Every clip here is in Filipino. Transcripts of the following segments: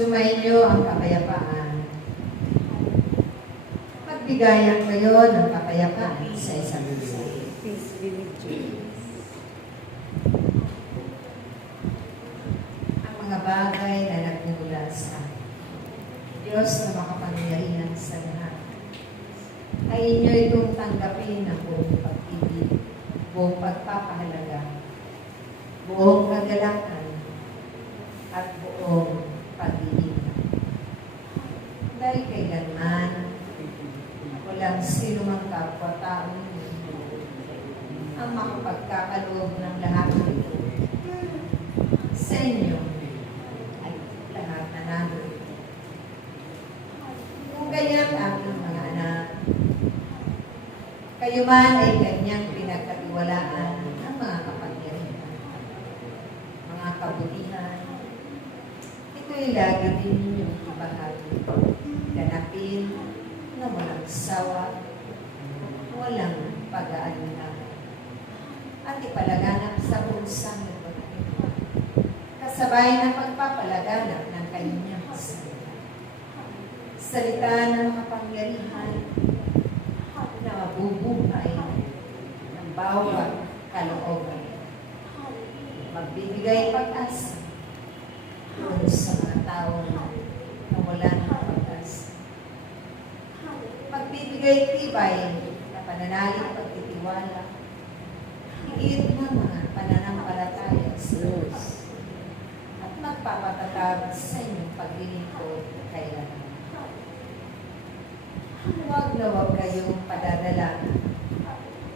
Sumainyo ang kapayapaan. Magbigayan kayo ng kapayapaan sa isa't isa. Peace be with you. Ang mga bagay na nagmumula sa Diyos na makapangyarihan sa lahat, ay inyo itong tanggapin ng buong pag-ibig, buong pagpapahalaga, buong kagalakan, at buong pag-iingat. Dahil kailanman, walang sino mang kapwa-tao ang makapagkakaloob ng lahat nito sa inyo at lahat na namin. Kung ganyan aking mga anak, kayo man ay kanyang pinagkatiwalaan ng mga kapangyarihan, mga kabutihan. Ito'y lagi din ninyong ibahagi, ganapin na walang sawa, walang pag-aalinlangan, at ipalaganap sa punsang ito, kasabay ng pagpapalaganap ng kanyang salita. Salita ng makapangyarihan na mabubuhay ng bawat kalooban. Magbibigay pag-asa doon sa mga tao na wala ng pag-asa. Magbibigay tibay na pananalig pagtitiwala, higit ng mga pananampalataya sa Diyos, at magpapatatag sa inyong paglilingkod kailanman. Huwag na huwag kayong padadala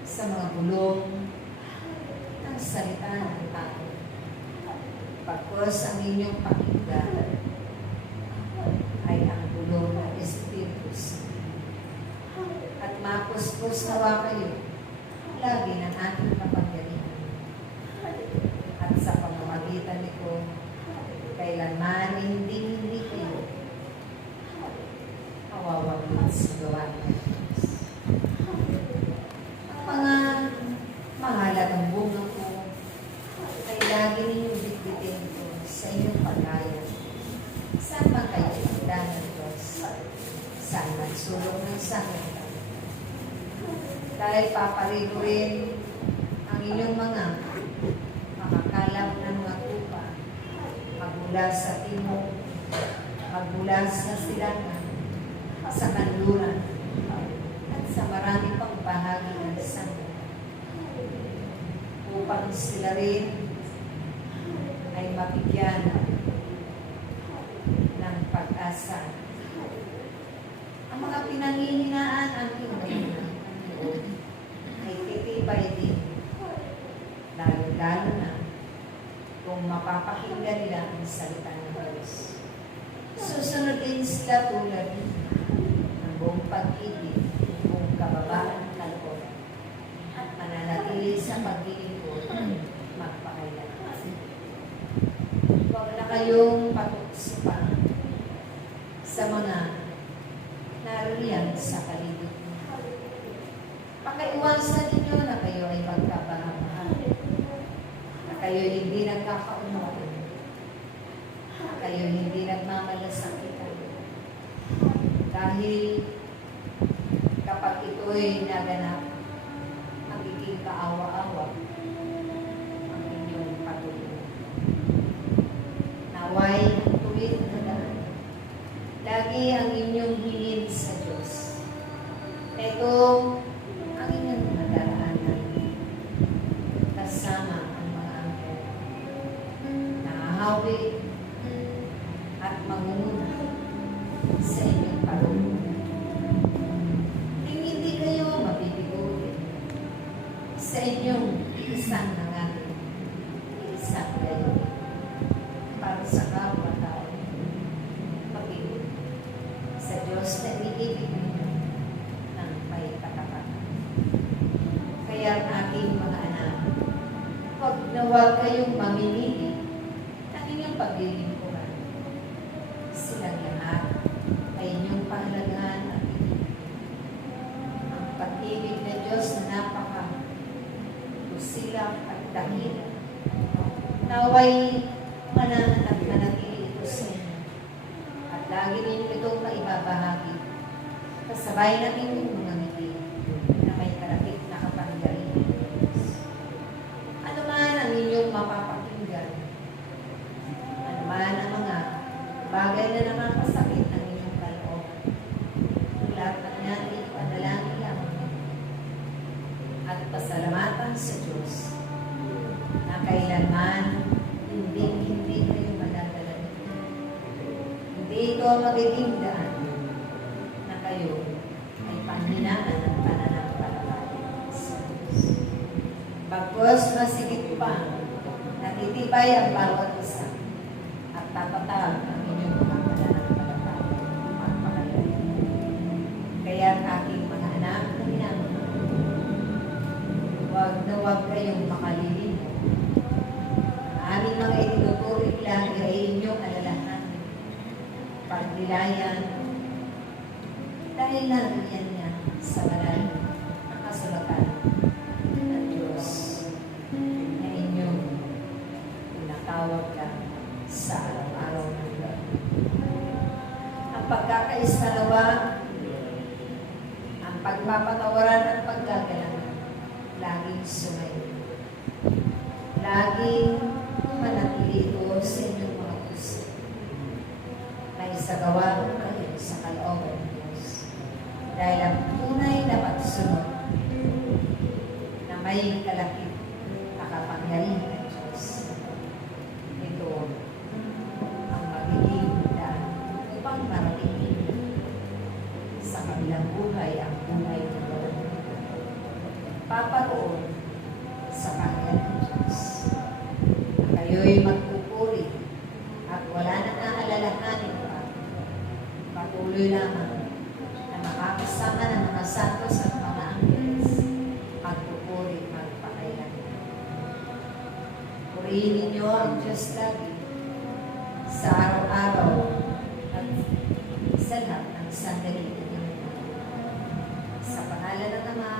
sa mga bulong ng salita ng tao. Pagkos ang inyong pakinggan ay ang bulong ng Espiritu Santo. At mapuspos nawa kayo lagi ng ating kapangyarihan. At sa pamamagitan nito, kailanman hindi kayo mawawaglit sa gawa ng Diyos. Ang mga mahalagang bunga ko ay lagi ninyong bitbitin ko sa inyong pagkaya. Saan man kayo ipagda ng Diyos? Saan man sulong ng sakit? Dahil paparigo rin ang inyong mga makakalap na mga tupa, magmula sa timog, magmula sa silangan, sa kanluran, at sa marami pang bahagi ng santo, upang sila rin ay mabigyan ng pag-asa. Ang mga pinanghihinaan ang inyong ay titibay din, lalo na kung mapapakinggan nila ang salita ng Diyos. Susunod din sila tulad ng buong pag-ibig, buong kababaan ng kalooban, at mananatili sa paglilingkod magpakailanman. Huwag na kayong patuksipan sa mga naririyan sa paligid niyo. Pakaiwasan ninyo na kayo ay magkabahamahal, na kayo hindi nagkakaunawan, na kayo hindi nagmamalasakitan. Dahil kapag ito'y naganap, magiging kaawa-awa ang inyong patuloy. Naway ang tuwid na daan, lagi ang inyong hingin sa Diyos. Ito ang inyong madaanan, kasama ang mga anghel, nahahawi at mangunguna sa inyong parunong. Hindi kayo mabibigo sa inyong isang nanganin, isang kayo, para sa kapwa-tao, pag-ibig sa Diyos na iibig ninyo ng may katapatan. Kaya ang aking mga anak, huwag na huwag kayong mamimili ng inyong paglilingkuran. Silang lahat ay inyong pahalagahan at ang pag-ibig na Diyos na napaka-usilang at dahilan. Naway mananatili ito sa inyo ninyo itong maibabahagi. Kasabay ng inyong mga ngiti na may kalapit na kapangyarihan. Ano man ang inyong mapapakinggan, ano man ang mga bagay na nakakasakit ng inyong kalooban, lahat ng natin panalangin lang at pasalamatan sa Diyos na kailanman hindi kayo madadala. Hindi ito ang magiging daan na kayo ay panghinaan ng pananampalataya sa Diyos. Bagkus masigit pa, natitibay ang bawat isa at tatatag ang inyong mga pananampalataya at pakalayan. Kaya ang aking mga anak na minamahal, huwag na huwag kayong makalilin. Ang aming mga itinuturing lang ay inyong alalahanin, pagnilayan, dahil nariyan niya sa banal na kasulatan ng Diyos na inyong pinatawag lang sa araw-araw ng Lord. Ang pagkakaisalawa, ang pagpapatawaran at paggagalang, laging sumayo. Laging manatili ito sa inyong mga puso na isagawa kayo sa kalooban ng Diyos. Dahil ang tunay na pagsunod na may kalakip na kapangyarihan ng Diyos, ito ang magiging daan upang marating ninyo sa kabilang buhay ang buhay ng Lord. Paparoon sa kaharian ng Diyos. Kayo'y magpupuri at wala nang aalalahanin pa. Patuloy lamang na makakasama ng mga santos at mga angeles. Magpupuri, magpakailan. Purihin ninyo ang Diyos lagi sa araw-araw at sa lahat ng sandali na inyong. Sa pangalan ng Ama,